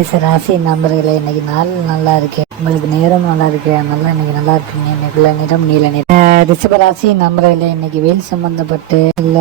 மேச ராசி நம்பர்களே இன்னைக்கு நாள் நல்லா இருக்கு. உங்களுக்கு நேரம் நல்லா இருக்கு அதனால இன்னைக்கு நல்லா இருப்பீங்க இன்னைக்குள்ள நிறம் நீல நிறம். அஹ் ரிஷப ராசி நம்பர்களே இன்னைக்கு வெயில் சம்பந்தப்பட்டு இல்ல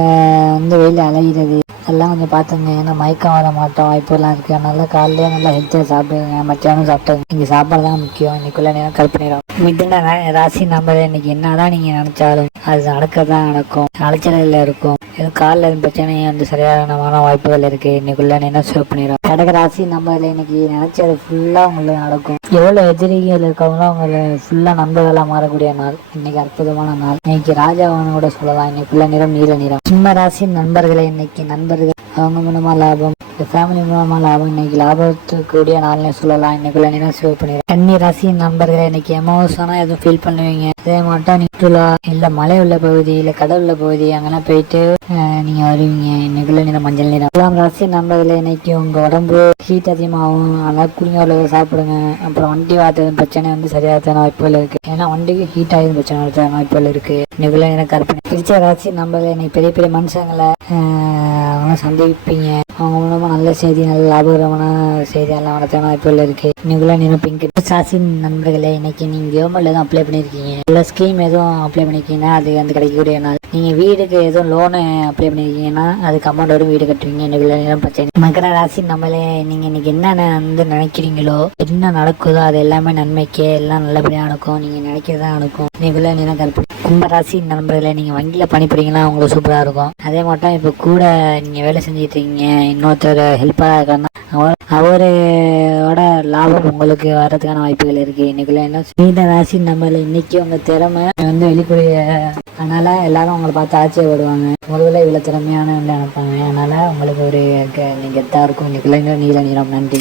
வந்து வெயில் அலைகிறது எல்லாம் கொஞ்சம் பார்த்துங்க. ஏன்னா மயக்கம் வர மாட்டோம். வாய்ப்பெல்லாம் இருக்கு. அதனால காலையில நல்லா ஹெல்த்தியாக சாப்பிடுங்க. மத்தியானம் சாப்பிடுங்க இங்கே சாப்பாடு தான் முக்கியம். இன்னைக்குள்ள நேரம் கருப்பு மிதுன ராசி நம்பர் இன்னைக்கு என்னதான் நீங்க நினைச்சாலும் அது நடக்க தான் நடக்கும். அலைச்சலில் இருக்கும். எதுவும் காலில் எதுவும் பிரச்சனை வந்து சரியானமான வாய்ப்புகள் இருக்கு. இன்னைக்குள்ள நேரம் சேவ் பண்ணிடும் கடக ராசி நம்பர்ல இன்னைக்கு நினச்சது ஃபுல்லா உங்களுக்கு நடக்கும். எவ்வளவு எதிரிகள் இருக்கவங்களோ அவங்கள ஃபுல்லா நண்பர்களாக மாறக்கூடிய நாள். இன்னைக்கு அற்புதமான நாள். இன்னைக்கு ராஜாவான கூட சொல்லலாம். இன்னைக்குள்ள நிறம் நீல நிறம். சிம்ம ராசி நண்பர்களை இன்னைக்கு நண்பர்கள். அவங்க மூலமா லாபம். ஃபேமிலி மூலமாக லாபம் இன்னைக்கு லாபத்துக்கூடிய நாள்னே சொல்லலாம். இன்னைக்குள்ள நிறம் சேவ் பண்ணிடுறேன். கன்னி ராசி நண்பர்களை இன்னைக்கு எமோஷனாக எதுவும் ஃபீல் பண்ணுவீங்க? அதே மாட்டோம் சுற்றுலா இல்லை மலை உள்ள பகுதி இல்லை கடல் உள்ள பகுதி அங்கெல்லாம் போயிட்டு நீங்கள் வருவீங்க. இன்னைக்குள்ள நிறம் மஞ்சள் நிறம் எல்லாம் ராசி நண்பர்களை இன்னைக்கு உங்கள் உடம்பு ஹீட் அதிகமாகும். அதனால் குடிங்க உள்ளதை சாப்பிடுங்க. அப்புறம் வண்டி வார்த்தை பிரச்சனை வந்து சரியாக வாய்ப்புகள் இருக்குது ஏன்னா வண்டிக்கு ஹீட் ஆகிடும் பிரச்சனை வரத்தான வாய்ப்புகள் இருக்குது இன்னைக்குள்ள நிறம் கற்பனை பிடிச்ச ராசி நண்பர்களை இன்னைக்கு பெரிய பெரிய மனுஷங்களை அவங்க சந்திப்பீங்க. அவங்க மூலமா நல்ல செய்தி நல்ல லாபகரமான செய்தி எல்லாம் இப்போ இருக்குது இருக்கு. இன்னைக்குள்ள நிறம் பிங்க் சாசின் நண்பர்களே இன்னைக்கு நீங்க கவர்மெண்ட்ல எதுவும் அப்ளை பண்ணிருக்கீங்க? இல்ல ஸ்கீம் எதுவும் அப்ளை பண்ணிருக்கீங்கன்னா அது வந்து கிடைக்கக்கூடிய நாள். நீங்க வீடுக்கு எதுவும் லோனு அப்ளை பண்ணிருக்கீங்கன்னா அதுக்கு அமௌண்ட் வரும் வீடு கட்டுவீங்க. இன்னைக்குள்ள நேரம் பிரச்சனை மகர ராசி நம்மளே நீங்க இன்னைக்கு என்னென்ன வந்து நினைக்கிறீங்களோ என்ன நடக்குதோ அது எல்லாமே நன்மைக்கு எல்லாம் நல்லபடியா நடக்கும். நீங்க நினைக்கிறதா நடக்கும். இன்னைக்குள்ள நேரம் கற்பனை. கும்பராசி நண்பர்களை நீங்கள் வங்கியில் பணிபுரிங்கன்னா உங்களுக்கு சூப்பராக இருக்கும். அதே மட்டும் இப்போ கூட நீங்கள் வேலை செஞ்சுட்டு இருக்கீங்க இன்னொருத்தர் ஹெல்ப்பாக இருக்காருன்னா அவர் அவரோட லாபம் உங்களுக்கு வர்றதுக்கான வாய்ப்புகள் இருக்கு. இன்னைக்குள்ள என்ன மீன ராசி நம்மள இன்னைக்கு உங்க திறமை வந்து வெளிக்கூடிய அதனால எல்லாரும் உங்களை பார்த்து ஆச்சரியப்படுவாங்க. முதல்ல இவ்வளவு திறமையான நினைப்பாங்க. அதனால உங்களுக்கு ஒரு க- நீங்க கெத்தா இருக்கும். இன்னைக்குள்ள நீல நீளம் நன்றி.